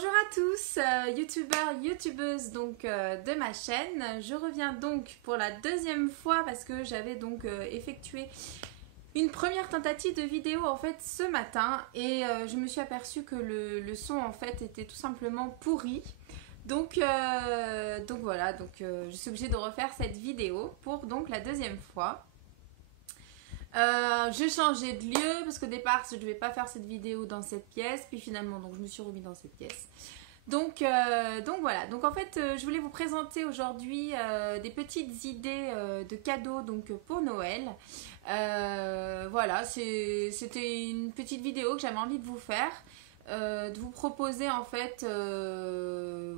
Bonjour à tous, youtubeurs, youtubeuses donc de ma chaîne. Je reviens donc pour la deuxième fois parce que j'avais donc effectué une première tentative de vidéo en fait ce matin et je me suis aperçue que le son en fait était tout simplement pourri. Donc voilà, je suis obligée de refaire cette vidéo pour donc la deuxième fois. J'ai changé de lieu parce qu'au départ je ne devais pas faire cette vidéo dans cette pièce, puis finalement donc je me suis remis dans cette pièce. Donc voilà, donc en fait je voulais vous présenter aujourd'hui des petites idées de cadeaux donc pour Noël. Voilà, c'était une petite vidéo que j'avais envie de vous faire. De vous proposer en fait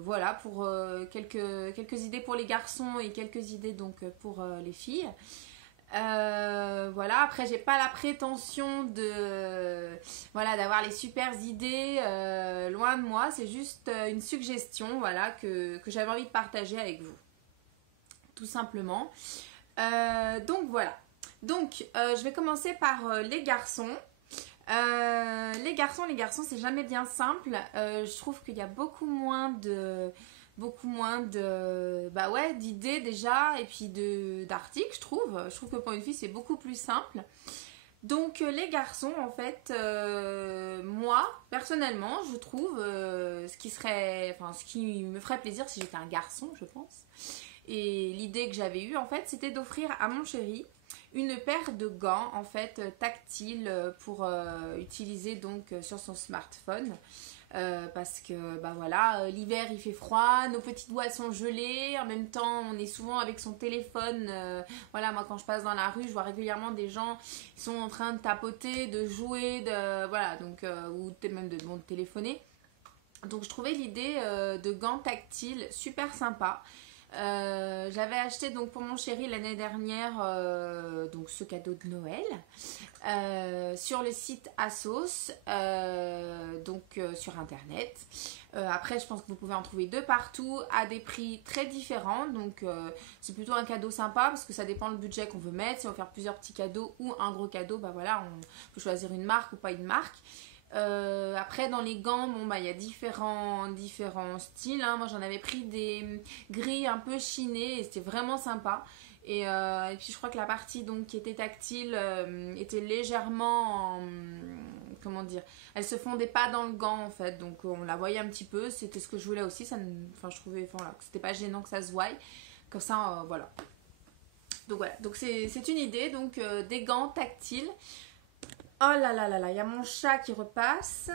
voilà pour quelques idées pour les garçons et quelques idées donc pour les filles. Voilà, après j'ai pas la prétention de voilà d'avoir les super idées, loin de moi, c'est juste une suggestion voilà que j'avais envie de partager avec vous tout simplement. Donc voilà, donc je vais commencer par les garçons. Les garçons c'est jamais bien simple. Je trouve qu'il y a beaucoup moins de bah ouais, d'idées déjà et puis d'articles. Je trouve que pour une fille c'est beaucoup plus simple. Donc les garçons en fait, moi personnellement je trouve ce qui me ferait plaisir si j'étais un garçon, je pense, et l'idée que j'avais eue en fait c'était d'offrir à mon chéri une paire de gants en fait tactiles pour utiliser donc sur son smartphone. Parce que bah voilà, l'hiver il fait froid, nos petites doigts sont gelés, en même temps on est souvent avec son téléphone. Voilà, moi quand je passe dans la rue je vois régulièrement des gens qui sont en train de tapoter, de jouer, voilà, donc ou même de téléphoner. Donc je trouvais l'idée de gants tactiles super sympa. J'avais acheté donc pour mon chéri l'année dernière donc ce cadeau de Noël sur le site ASOS, sur internet. Après je pense que vous pouvez en trouver de partout à des prix très différents, donc c'est plutôt un cadeau sympa parce que ça dépend du budget qu'on veut mettre. Si on veut faire plusieurs petits cadeaux ou un gros cadeau, bah voilà, on peut choisir une marque ou pas une marque. Après dans les gants, bon bah il y a différents styles, hein. Moi j'en avais pris des gris un peu chinés et c'était vraiment sympa. Et puis je crois que la partie donc qui était tactile était légèrement comment dire, elle se fondait pas dans le gant en fait, donc on la voyait un petit peu. C'était ce que je voulais aussi, je trouvais voilà, que c'était pas gênant que ça se voie comme ça, voilà. Donc voilà, donc c'est une idée donc des gants tactiles. Oh là là là là, il y a mon chat qui repasse.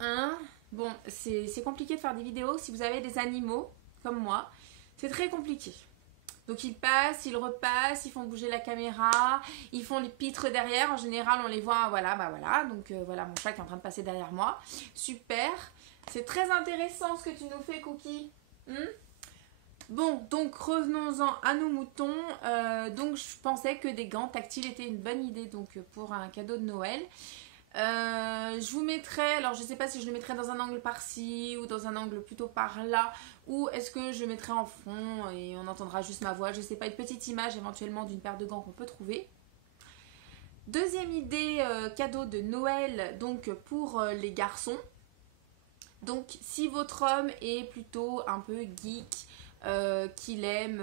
Hein? Bon, c'est compliqué de faire des vidéos si vous avez des animaux comme moi. C'est très compliqué. Donc ils passent, ils repassent, ils font bouger la caméra, ils font les pitres derrière. En général, on les voit, voilà, bah voilà. Donc voilà, mon chat qui est en train de passer derrière moi. Super. C'est très intéressant ce que tu nous fais, Cookie. Bon, donc revenons-en à nos moutons. Donc je pensais que des gants tactiles étaient une bonne idée donc pour un cadeau de Noël. Je vous mettrai, alors je ne sais pas si je le mettrai dans un angle par-ci ou dans un angle plutôt par-là, ou est-ce que je le mettrai en fond et on entendra juste ma voix. Je ne sais pas, une petite image éventuellement d'une paire de gants qu'on peut trouver. Deuxième idée, cadeau de Noël donc pour les garçons. Donc si votre homme est plutôt un peu geek, qu'il aime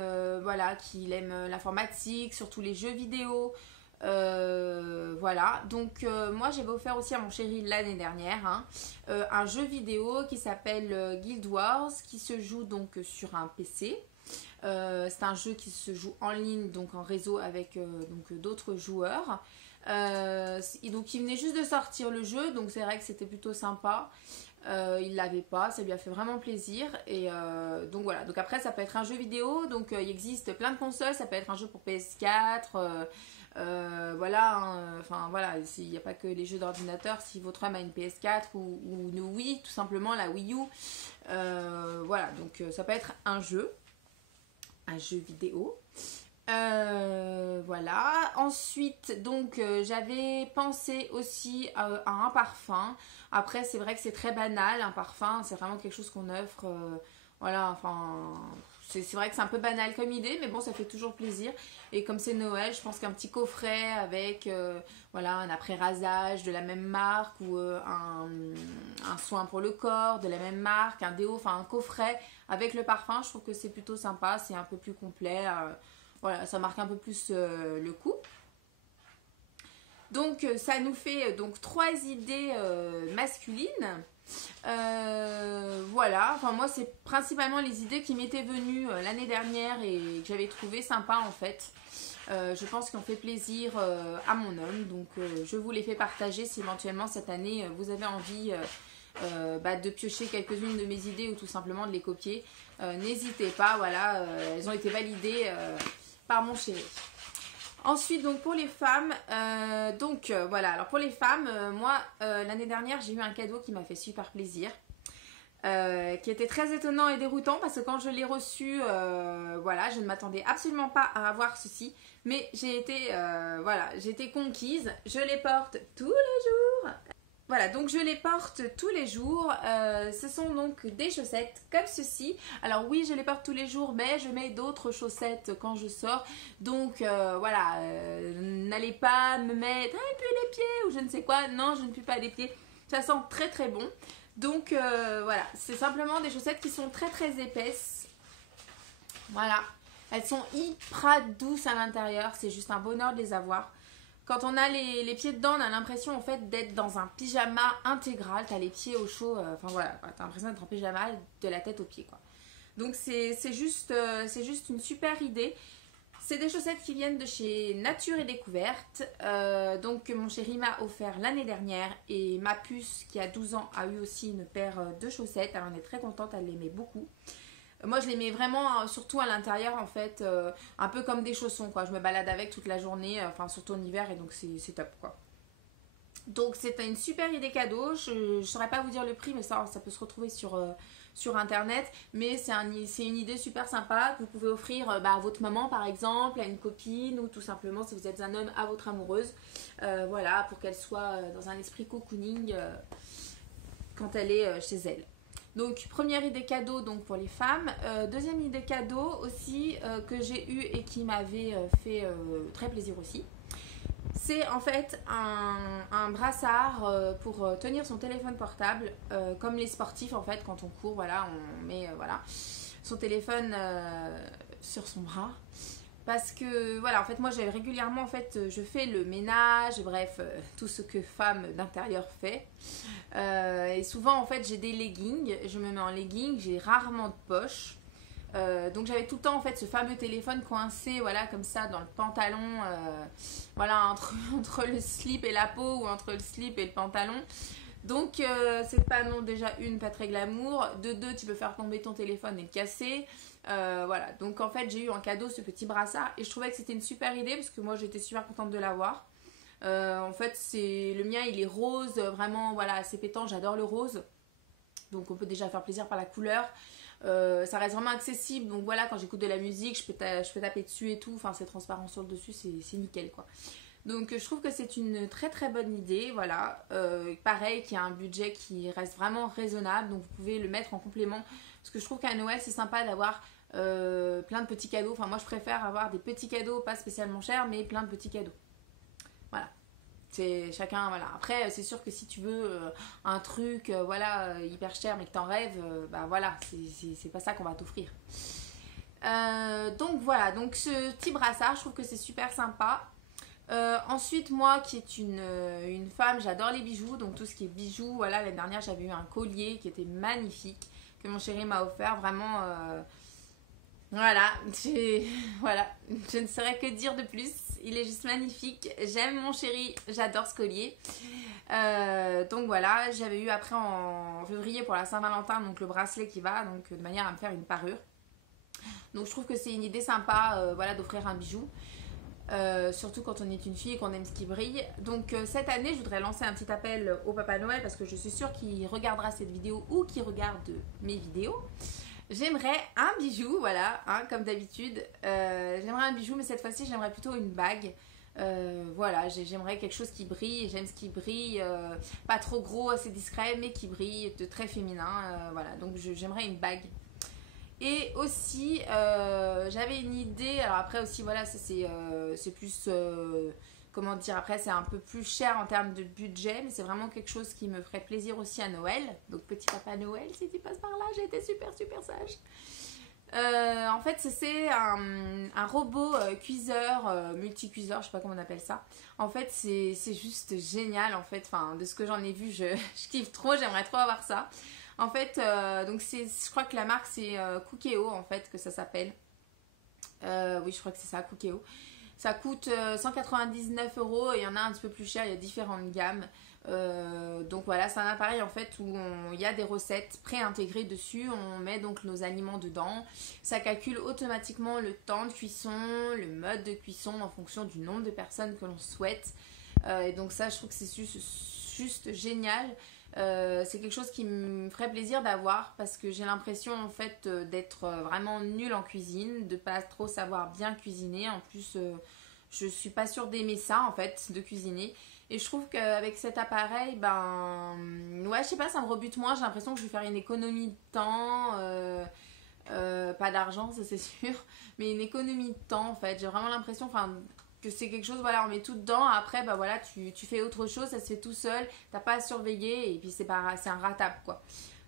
l'informatique, surtout les jeux vidéo, voilà, donc moi j'avais offert aussi à mon chéri l'année dernière un jeu vidéo qui s'appelle Guild Wars, qui se joue donc sur un PC. C'est un jeu qui se joue en ligne, donc en réseau avec d'autres joueurs. Et donc il venait juste de sortir le jeu, donc c'est vrai que c'était plutôt sympa. Il l'avait pas, ça lui a fait vraiment plaisir. Et donc voilà, donc après ça peut être un jeu vidéo, donc il existe plein de consoles, ça peut être un jeu pour PS4, voilà, enfin voilà, il n'y a pas que les jeux d'ordinateur. Si votre homme a une PS4 ou une Wii, tout simplement la Wii U, voilà, donc ça peut être un jeu vidéo. Voilà, ensuite donc j'avais pensé aussi à un parfum. Après c'est vrai que c'est très banal, un parfum c'est vraiment quelque chose qu'on offre, voilà, enfin c'est vrai que c'est un peu banal comme idée, mais bon ça fait toujours plaisir. Et comme c'est Noël, je pense qu'un petit coffret avec voilà, un après rasage de la même marque ou un un soin pour le corps de la même marque, un déo, enfin un coffret avec le parfum. Je trouve que c'est plutôt sympa, c'est un peu plus complet. Voilà, ça marque un peu plus le coup. Donc ça nous fait donc 3 idées masculines. Voilà, enfin moi c'est principalement les idées qui m'étaient venues l'année dernière et que j'avais trouvé sympa en fait. Je pense qu'on fait plaisir à mon homme, donc je vous les fais partager si éventuellement cette année vous avez envie de piocher quelques-unes de mes idées ou tout simplement de les copier. N'hésitez pas, voilà, elles ont été validées par mon chéri. Ensuite, donc pour les femmes, voilà, alors pour les femmes, moi l'année dernière j'ai eu un cadeau qui m'a fait super plaisir. Qui était très étonnant et déroutant parce que quand je l'ai reçu, voilà, je ne m'attendais absolument pas à avoir ceci, mais j'ai été conquise. Je les porte tous les jours. Voilà, donc je les porte tous les jours. Ce sont donc des chaussettes comme ceci. Alors oui, je les porte tous les jours, mais je mets d'autres chaussettes quand je sors. Donc voilà, n'allez pas me mettre « Ah, il pue les pieds » ou je ne sais quoi. Non, je ne pue pas les pieds. Ça sent très très bon. Donc voilà, c'est simplement des chaussettes qui sont très très épaisses. Voilà, elles sont hyper douces à l'intérieur, c'est juste un bonheur de les avoir. Quand on a les pieds dedans, on a l'impression en fait d'être dans un pyjama intégral. T'as les pieds au chaud, enfin voilà, t'as l'impression d'être en pyjama de la tête aux pieds quoi. Donc c'est juste une super idée. C'est des chaussettes qui viennent de chez Nature et Découverte, donc mon chéri m'a offert l'année dernière et ma puce qui a 12 ans a eu aussi une paire de chaussettes. Elle en est très contente, elle l'aimait beaucoup. Moi je les mets vraiment surtout à l'intérieur en fait, un peu comme des chaussons quoi. Je me balade avec toute la journée, enfin surtout en hiver et donc c'est top quoi. Donc c'est une super idée cadeau, je ne saurais pas vous dire le prix mais ça peut se retrouver sur internet, mais c'est une idée super sympa que vous pouvez offrir à votre maman par exemple, à une copine ou tout simplement si vous êtes un homme à votre amoureuse, voilà, pour qu'elle soit dans un esprit cocooning quand elle est chez elle. Donc première idée cadeau donc pour les femmes. Deuxième idée cadeau aussi que j'ai eu et qui m'avait fait très plaisir aussi. C'est en fait un brassard pour tenir son téléphone portable, comme les sportifs en fait quand on court, voilà, on met voilà, son téléphone sur son bras. Parce que voilà, en fait moi j'ai régulièrement en fait je fais le ménage, bref, tout ce que femme d'intérieur fait. Et souvent en fait j'ai des leggings, je me mets en leggings, j'ai rarement de poche. Donc j'avais tout le temps en fait ce fameux téléphone coincé, voilà, comme ça dans le pantalon, voilà, entre le slip et la peau ou entre le slip et le pantalon. Donc c'est pas non déjà pas très glamour, de deux tu peux faire tomber ton téléphone et le casser. Voilà, donc en fait j'ai eu en cadeau ce petit brassard et je trouvais que c'était une super idée parce que moi j'étais super contente de l'avoir. En fait le mien il est rose, vraiment voilà, assez pétant, j'adore le rose. Donc on peut déjà faire plaisir par la couleur. Ça reste vraiment accessible, donc voilà, quand j'écoute de la musique je peux taper dessus et tout, enfin c'est transparent sur le dessus, c'est nickel quoi. Donc je trouve que c'est une très très bonne idée, voilà. Pareil, qui a un budget qui reste vraiment raisonnable, donc vous pouvez le mettre en complément, parce que je trouve qu'à Noël c'est sympa d'avoir plein de petits cadeaux. Enfin moi je préfère avoir des petits cadeaux, pas spécialement chers, mais plein de petits cadeaux. Voilà. C'est chacun, voilà. Après c'est sûr que si tu veux un truc voilà, hyper cher mais que t'en rêves, bah voilà, c'est pas ça qu'on va t'offrir. Donc voilà, donc ce petit brassard, je trouve que c'est super sympa. Ensuite moi qui est une femme, j'adore les bijoux, donc tout ce qui est bijoux, voilà, l'année dernière j'avais eu un collier qui était magnifique que mon chéri m'a offert, vraiment voilà, voilà, je ne saurais que dire de plus, il est juste magnifique, j'aime mon chéri, j'adore ce collier. Donc voilà, j'avais eu après en février pour la Saint-Valentin donc le bracelet qui va, donc de manière à me faire une parure. Donc je trouve que c'est une idée sympa, voilà, d'offrir un bijou. Surtout quand on est une fille et qu'on aime ce qui brille. Donc cette année je voudrais lancer un petit appel au Papa Noël parce que je suis sûre qu'il regardera cette vidéo ou qu'il regarde mes vidéos. J'aimerais un bijou, voilà, hein, comme d'habitude. J'aimerais un bijou mais cette fois-ci j'aimerais plutôt une bague. Voilà, j'aimerais quelque chose qui brille, j'aime ce qui brille, pas trop gros, assez discret mais qui brille, de très féminin, voilà, donc j'aimerais une bague. Et aussi j'avais une idée, alors après aussi voilà c'est plus comment dire, après c'est un peu plus cher en termes de budget, mais c'est vraiment quelque chose qui me ferait plaisir aussi à Noël. Donc petit papa Noël, si tu passes par là, j'ai été super sage. En fait c'est un robot cuiseur, multi-cuiseur, je sais pas comment on appelle ça. En fait c'est juste génial en fait, enfin de ce que j'en ai vu, je kiffe trop, j'aimerais trop avoir ça. En fait, donc je crois que la marque c'est Cookéo en fait que ça s'appelle. Oui je crois que c'est ça, Cookéo. Ça coûte 199 € et il y en a un petit peu plus cher, il y a différentes gammes. Donc voilà, c'est un appareil en fait où il y a des recettes pré-intégrées dessus. On met donc nos aliments dedans. Ça calcule automatiquement le temps de cuisson, le mode de cuisson en fonction du nombre de personnes que l'on souhaite. Et donc ça, je trouve que c'est juste génial. C'est quelque chose qui me ferait plaisir d'avoir parce que j'ai l'impression en fait d'être vraiment nulle en cuisine, de pas trop savoir bien cuisiner. En plus, je suis pas sûre d'aimer ça en fait, de cuisiner. Et je trouve qu'avec cet appareil, ouais, je sais pas, ça me rebute moins. J'ai l'impression que je vais faire une économie de temps, pas d'argent, ça c'est sûr, mais une économie de temps en fait. J'ai vraiment l'impression, enfin, que c'est quelque chose, voilà, on met tout dedans, après bah voilà, tu fais autre chose, ça se fait tout seul, t'as pas à surveiller et puis c'est un ratable quoi.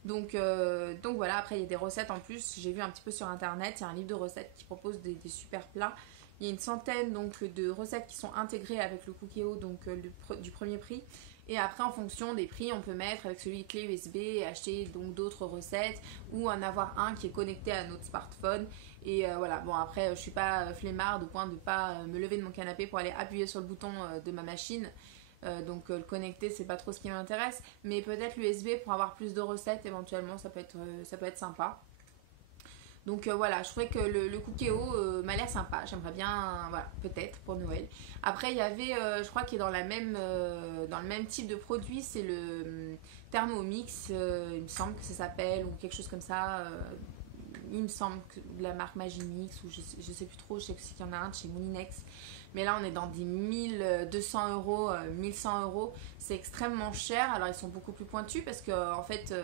Donc voilà, après il y a des recettes en plus, j'ai vu un petit peu sur internet, il y a un livre de recettes qui propose des super plats. Il y a une centaine donc de recettes qui sont intégrées avec le Cookéo, donc du premier prix. Et après en fonction des prix, on peut mettre avec celui clé USB, acheter donc d'autres recettes ou en avoir un qui est connecté à notre smartphone. Et voilà, bon après je suis pas flemmarde au point de pas me lever de mon canapé pour aller appuyer sur le bouton de ma machine. Donc le connecter c'est pas trop ce qui m'intéresse. Mais peut-être l'USB pour avoir plus de recettes éventuellement, ça peut être sympa. Donc voilà, je trouvais que le Cookéo m'a l'air sympa. J'aimerais bien, voilà, peut-être pour Noël. Après, il y avait, je crois qu'il est dans le même type de produit, c'est le Thermomix, il me semble que ça s'appelle, ou quelque chose comme ça. Il me semble que de la marque Magimix, ou je sais plus trop, je sais qu'il y en a un de chez Moulinex. Mais là, on est dans des 1200 €, 1100 €. C'est extrêmement cher. Alors, ils sont beaucoup plus pointus parce que, en fait,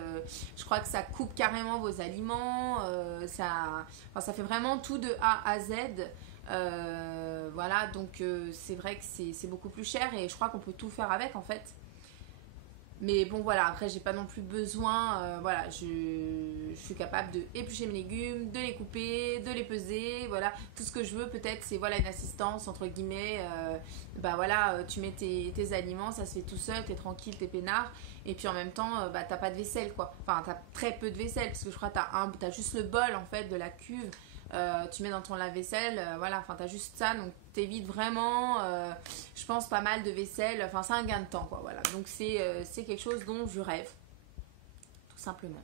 je crois que ça coupe carrément vos aliments. Ça fait vraiment tout de A à Z. Voilà, donc c'est vrai que c'est beaucoup plus cher et je crois qu'on peut tout faire avec, en fait. Mais bon voilà, après j'ai pas non plus besoin, voilà, je suis capable de éplucher mes légumes, de les couper, de les peser, voilà. Tout ce que je veux peut-être c'est voilà une assistance entre guillemets, bah voilà, tu mets tes aliments, ça se fait tout seul, t'es tranquille, t'es peinard. Et puis en même temps, bah t'as pas de vaisselle quoi, enfin t'as très peu de vaisselle parce que je crois que t'as juste le bol en fait de la cuve. Tu mets dans ton lave-vaisselle, voilà, enfin t'as juste ça, donc t'évites vraiment, je pense, pas mal de vaisselle, enfin c'est un gain de temps quoi, voilà, donc c'est quelque chose dont je rêve, tout simplement.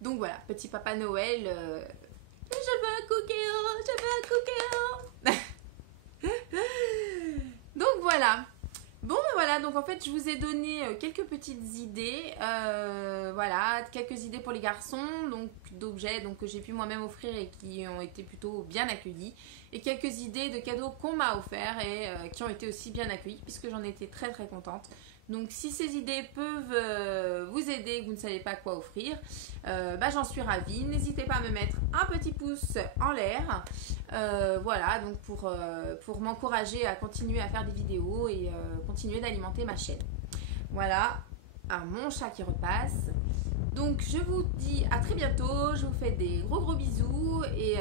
Donc voilà, petit papa Noël, je veux un Cookéo, donc voilà. Bon ben voilà, donc en fait je vous ai donné quelques petites idées, voilà, quelques idées pour les garçons, donc d'objets donc, que j'ai pu moi-même offrir et qui ont été plutôt bien accueillis, et quelques idées de cadeaux qu'on m'a offerts et qui ont été aussi bien accueillis puisque j'en étais très très contente. Donc si ces idées peuvent vous aider et que vous ne savez pas quoi offrir, bah, j'en suis ravie. N'hésitez pas à me mettre un petit pouce en l'air, voilà, donc pour m'encourager à continuer à faire des vidéos et continuer d'alimenter ma chaîne. Voilà, mon chat qui repasse. Donc je vous dis à très bientôt, je vous fais des gros bisous et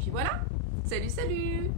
puis voilà, salut.